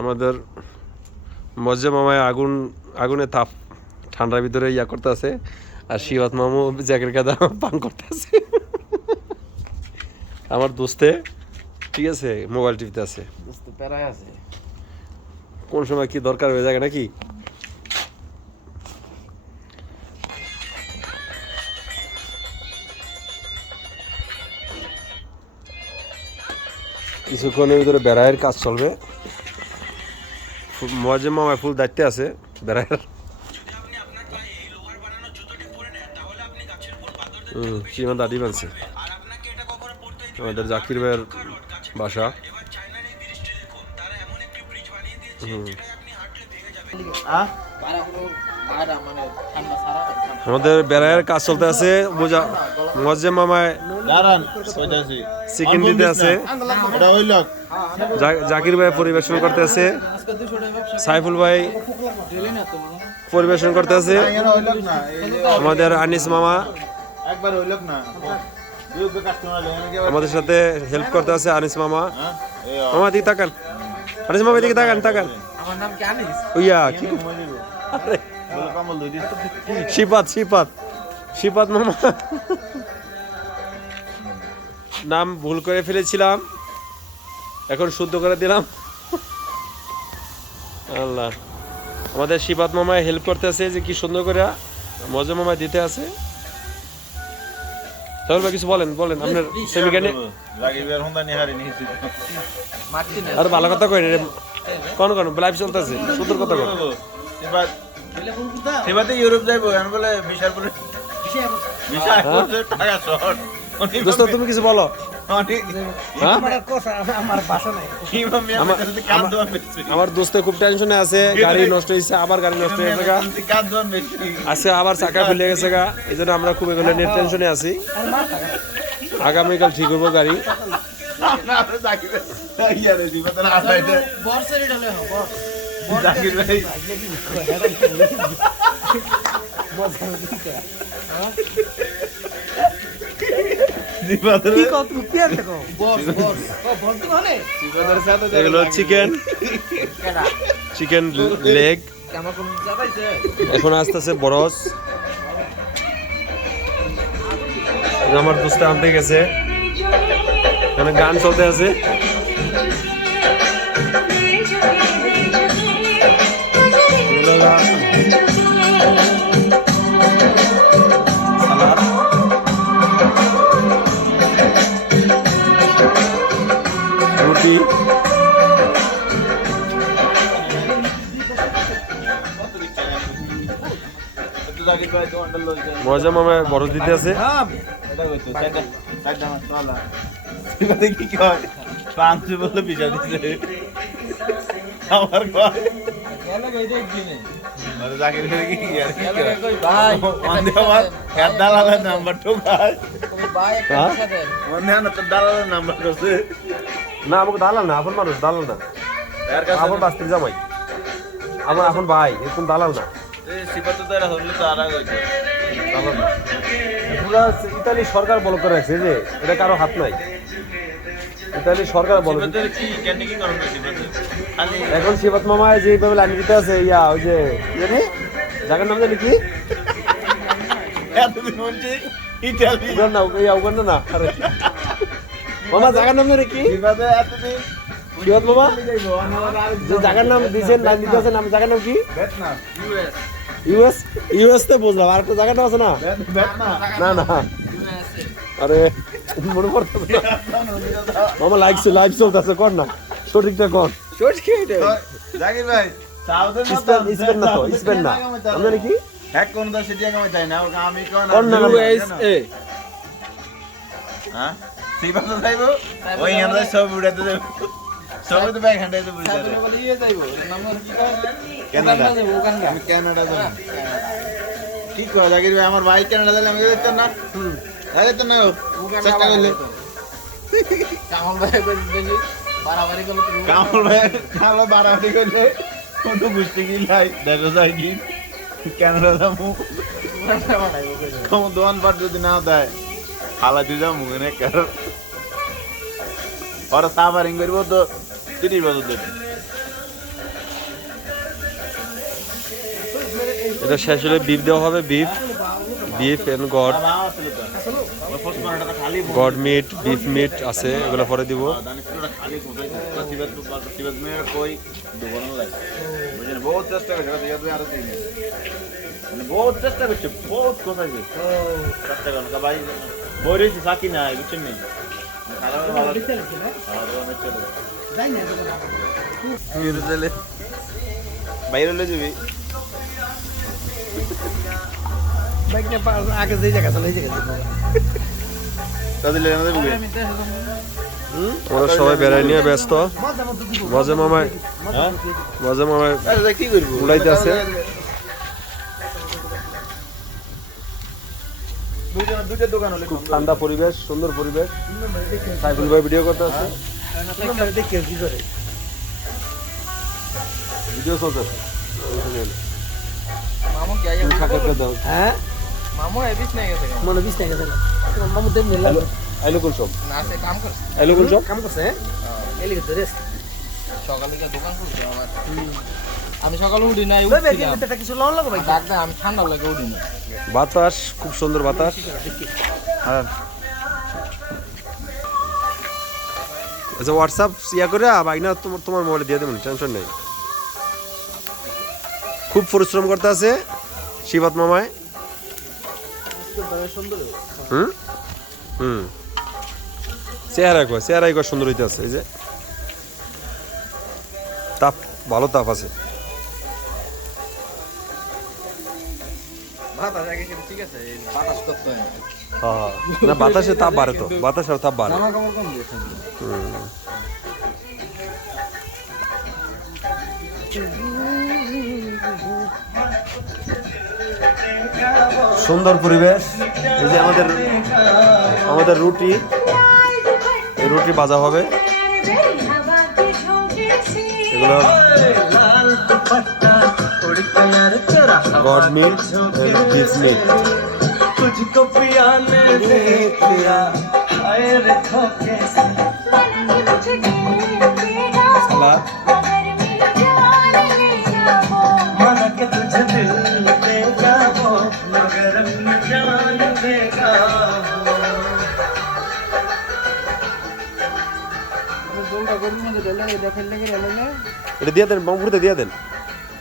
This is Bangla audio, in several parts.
আমাদের মজ্জা মামায় আগুনে তাপ ঠান্ডার ভিতরে ইয়া করতে আছে, আর শিবাত মামু জ্যাকেট কাদা পান করতে আছে। আমার দোস্তে ঠিক আছে মোবাইল টিভিতে আছে, কোন সময় কি দরকার হয়ে যায় নাকি। কিছুক্ষণের ভিতরে বেড়াইয়ের কাজ চলবে। মজ্জা মামায় ফুল দায়িত্বে আছে বেড়াইয়ের। সীমা দাদি বানছে আমাদের জাকির ভাইয়ের বাসা। আমাদের বেড়াইয়ের কাজ চলতে আছে। মজ্জা মামায় চিকেন দিতে আছে, জাকির ভাই পরিবেশন করতে আছে, সাইফুল ভাই পরিবেশন করতে আছে, আমাদের আনিস মামা আমাদের সাথে হেল্প করতে আছে। আনিস মামা, মামা দিকে তাকান, আনিস মামা দিকে তাকান তাকান। শিপাত মামা নাম ভুল করে ফেলেছিলাম, এখন শুদ্ধ করে দিলাম। আল্লাহ, আমাদের শিপাত মামায় হেল্প করতে আছে যে কি সুন্দর করে মজা মামায় দিতে আছে। তাহলে কিছু বলেন আপনার সেমিকানে আর ভালো কথা কই রে, কোন লাইভ চলতেছে, সুন্দর কথা কই। এবারে ইউরোপ যাইবো আমি বলে বিশাল করে বিশাল করে টাকা শর্ট। দোস্ত তুমি কিছু বলো। আমার দোস্ত খুব টেনশনে আছে, গাড়ি নষ্ট হয়েছে, আবার গাড়ি নষ্ট হয়ে গেছে, আজকে আবার চাকা ফেলে গেছে গা, এই জন্য আমরা খুব এগুলো নিয়ে টেনশনে আছি। আগামীকাল ঠিক হবো গাড়ি। এগুলো চিকেন লেগ, এখন আসতেছে বরস। আমার দোস্ত আনতে গেছে, এখানে গান চলতে আছে। রুটি, মজা মামায় বড় দিতে আছে। না আমাকে দালাল না, আপন মানুষ, দালাল না, আপন বাস্তির জামাই, আমার আপন ভাই, এরকম দালাল না। ইতালি সরকার বল করে রাখছে যে এটা কারো হাত নাই, ইতালি সরকার বল। এখন শিবাত মামায় যেভাবে লাইন দিতে আছে, ইয়া ওই যে জায়গার নাম জানি কি না, উগান্ডা না, মামা জায়গার নাম জানি কি শিবাত মামা যে জায়গার নাম দিয়েছেন, লাইন দিতে আছে, নাম জায়গার নাম কি? ইউএস তো বুঝলাম, আর একটা জায়গার নাম আছে না? না না, আরে মনে পড়তে মামা লাইভ চলতেছে, কর না সঠিকটা কর। জাকির ভাই স্পেন না তো, স্পেন না, আমরা নাকি এক কোন দা সেটি আমি চাই না, আমি কোন ইউএসএ হ্যাঁ সিবা তো যাইবো, ওই আমরা সব উড়াতে যাব, সব তো ব্যাগ হ্যান্ডাইতে বুঝা যায়। বলি ইয়ে যাইবো নাম্বার কি কয় কানাডা, আমি কানাডা যাব। কি কয় জাকির ভাই, আমার ভাই কানাডা যাইলে আমি যেতাম না। আরে তো না চেষ্টা করলে কামল ভাই বেশি বাড়াবাড়ি করলে, কামল ভাই কালো বাড়াবাড়ি করলে কোন বুঝতে কি লাই দেখো যায় কি কানাডা যাবো, কোন দোকান পাট যদি না দেয় হালা দিয়ে যাবো মনে কর। ওরা সাফারিং করবো তো 30 বছর ধরে। এটা শেষ হলে বিফ দেওয়া হবে, বিফ এন্ড গড গড মিট, বিফ মিট আছে, এগুলো পরে দিব। বহুত চেষ্টা করছে বহুত চেষ্টা করছে, বহুত কোথায় চেষ্টা করেন ভাই বই রয়েছে চাকি নাই বুঝছেন নি বাইরে হলে যাবি আগে যে জায়গা চলে এই জায়গা তাদের আমাদের বুকে আমরা সবাই বেড়াই নিয়ে ব্যস্ত। মজা মামায় কি করবো উড়াইতে আছে। দুইটা দোকান হলে খুব ঠান্ডা পরিবেশ, সুন্দর পরিবেশ। সাইফুল ভাই ভিডিও করতে আছে, ভিডিও চলতেছে। হ্যাঁ মামু এবিস নাই গেছে মনে বিশ টাকা দেন মামু দেন নিলাম আইলো কোন সব, না সে কাম করছে আইলো কোন সব কাম করছে এলি তো রেস্ট সকালে গিয়ে দোকান খুলছে আমার আমি সকালে উঠি নাই ওই ব্যাগে উঠছিলাম এটা কিছু লন লাগবে ভাই ডাক্তার আমি ঠান্ডা লাগে উঠি না বাতাস, খুব সুন্দর বাতাস। হ্যাঁ আচ্ছা হোয়াটসঅ্যাপ ইয়া করে বাইনা তোমার মোবাইলে দিয়ে দেবেন, টেনশন নেই। খুব পরিশ্রম করতে আছে শিবাত মামায়। হুম হুম চেহারা সুন্দর হইতে আছে। এই যে তাপ, ভালো তাপ আছে। বাতাস আগে ঠিক আছে বাতাস করতে হয় হ্যাঁ না, বাতাসে তাপ বাড়ে তো, বাতাসের তাপ বাড়ে। জামা কাপড় কম দিয়েছে সুন্দর পরিবেশ। এই যে আমাদের রুটি, এই রুটি ভাজা হবে। এগুলো গড মিট, বিফ মিট। तुझको पिया ने देख लिया हाय रे धोखे से সালাদ, मन के तुझे दिल देगा वो मगर अपनी जान देगा গোলটা গরুর মধ্যে ঢেলে দেখেন লেগে ঢেলে না এটা দিয়ে দেন, বামপুরতে দিয়ে দেন।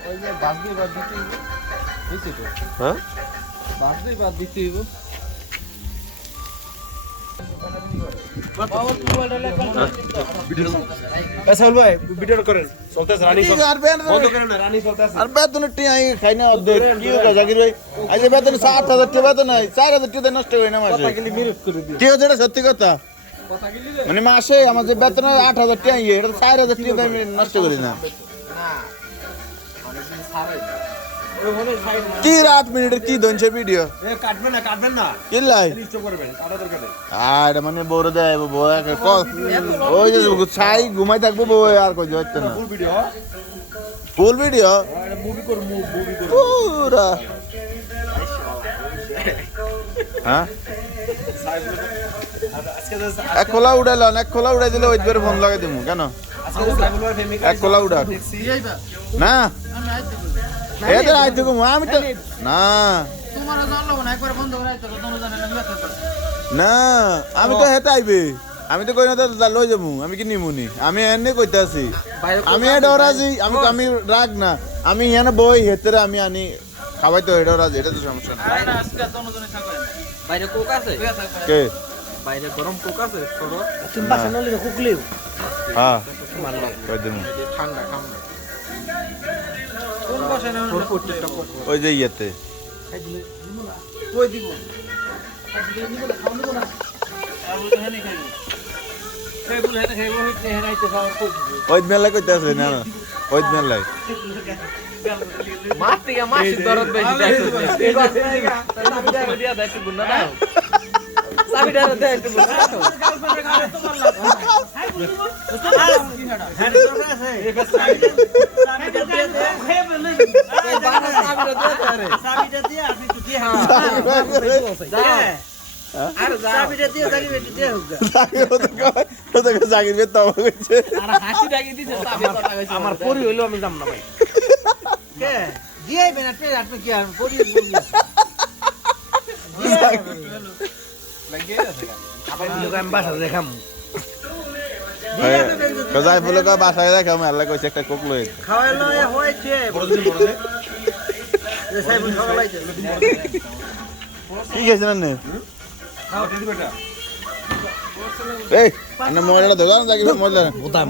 ওই যে বাস দিয়ে বাদ দিতে হইছে তো হ্যাঁ বাস দিয়ে বাদ দিতে হইব বাবা মোবাইল ঢেলে সাইফুল ভাই ভিডিও করেন, চলতেছে রানি বন্ধ করেন না, রানি চলতেছে। আর বেতনের টিয়া খাই না অর্ধেক কি হলো জাকির ভাই আজ বেতন 6000 টাকা বেতন নাই 4000 টাকা নষ্ট হয় না মাসে কি হচ্ছে এটা সত্যি কথা মানে মাসে আমাদের বেতন 8000 টাকা এটা 4000 টাকা আমি নষ্ট করি না কি 8 মিনিটের কি দনছে ভিডিও কাটবেন না কি লাই স্টপ করবেন, কাটা দরকার নেই। আর মানে বড় দেয় বড় ওই যে ছাই ঘুমাই থাকবো বই আর কই যাচ্ছে না full video, full video movie করব, পুরা হ্যাঁ এক খোলা উড়াইলাম, এক খোলা উড়াই দিলে ওই ফোন লাগাই দিমু কেন এক খোলা উড়া না এদের আইতে কম আমি তো না তোমার জানলো না একবার বন্ধ করে আইতো তোমরা জানেন আমি ব্যস্ত না আমি তো হেতে আইবে আমি তো কই না তো লই যাবো আমি কি নিমুনি আমি এনে কইতে আছি আমি এটা রাজি আমি রাগ না আমি এনে বই হেতেরে আমি আনি খাওয়াই তো এটা রাজি এটা তো সমস্যা না বাইরে আজকে তোমরা থাকবেন বাইরে কোক আছে কে বাইরে গরম কোক আছে ছোট তুমি বাসা নলে কুকলিও হ্যাঁ কই দিমু ঠান্ডা ঠান্ডা কোন বসে না প্রত্যেকটা কোক ওই যে ইয়েতে খাই দিলে কই দিব নিবো না খাওয়া নিবো না আর ওই হেনে খাইবো খেবো হেনে খেবো হইতে হেনাইতে খাওয়ার কই দিব ওই মেলায় কইতে আছে না না ওই মেলায় মাছ থেকে মাছের দরদ বেশি দেখছো এবার চাবিটা দিয়া দাও একটু গুণা দাও চাবিটা দাও একটু গুণা দাও তোকে জাগির বেত তো হয়েছে আর হাসি ডাকি দিছে চাবি কথা কইছে আমার পরি হইলো আমি যাম না ভাই কে দিয়ে বেনাতে আপনি কি আর পরি আমি বাসা দেখাম যাই বলে কয় বাসায় দেখে আমি আল্লাহ কইছে একটা কোক লই খাওয়াইলো হয়েছে যে সাহেব খাওয়াইছে কি খেয়েছেন আপনি এই আপনি মোবাইলটা ধরে জাগির বেত মোবাইল বোতাম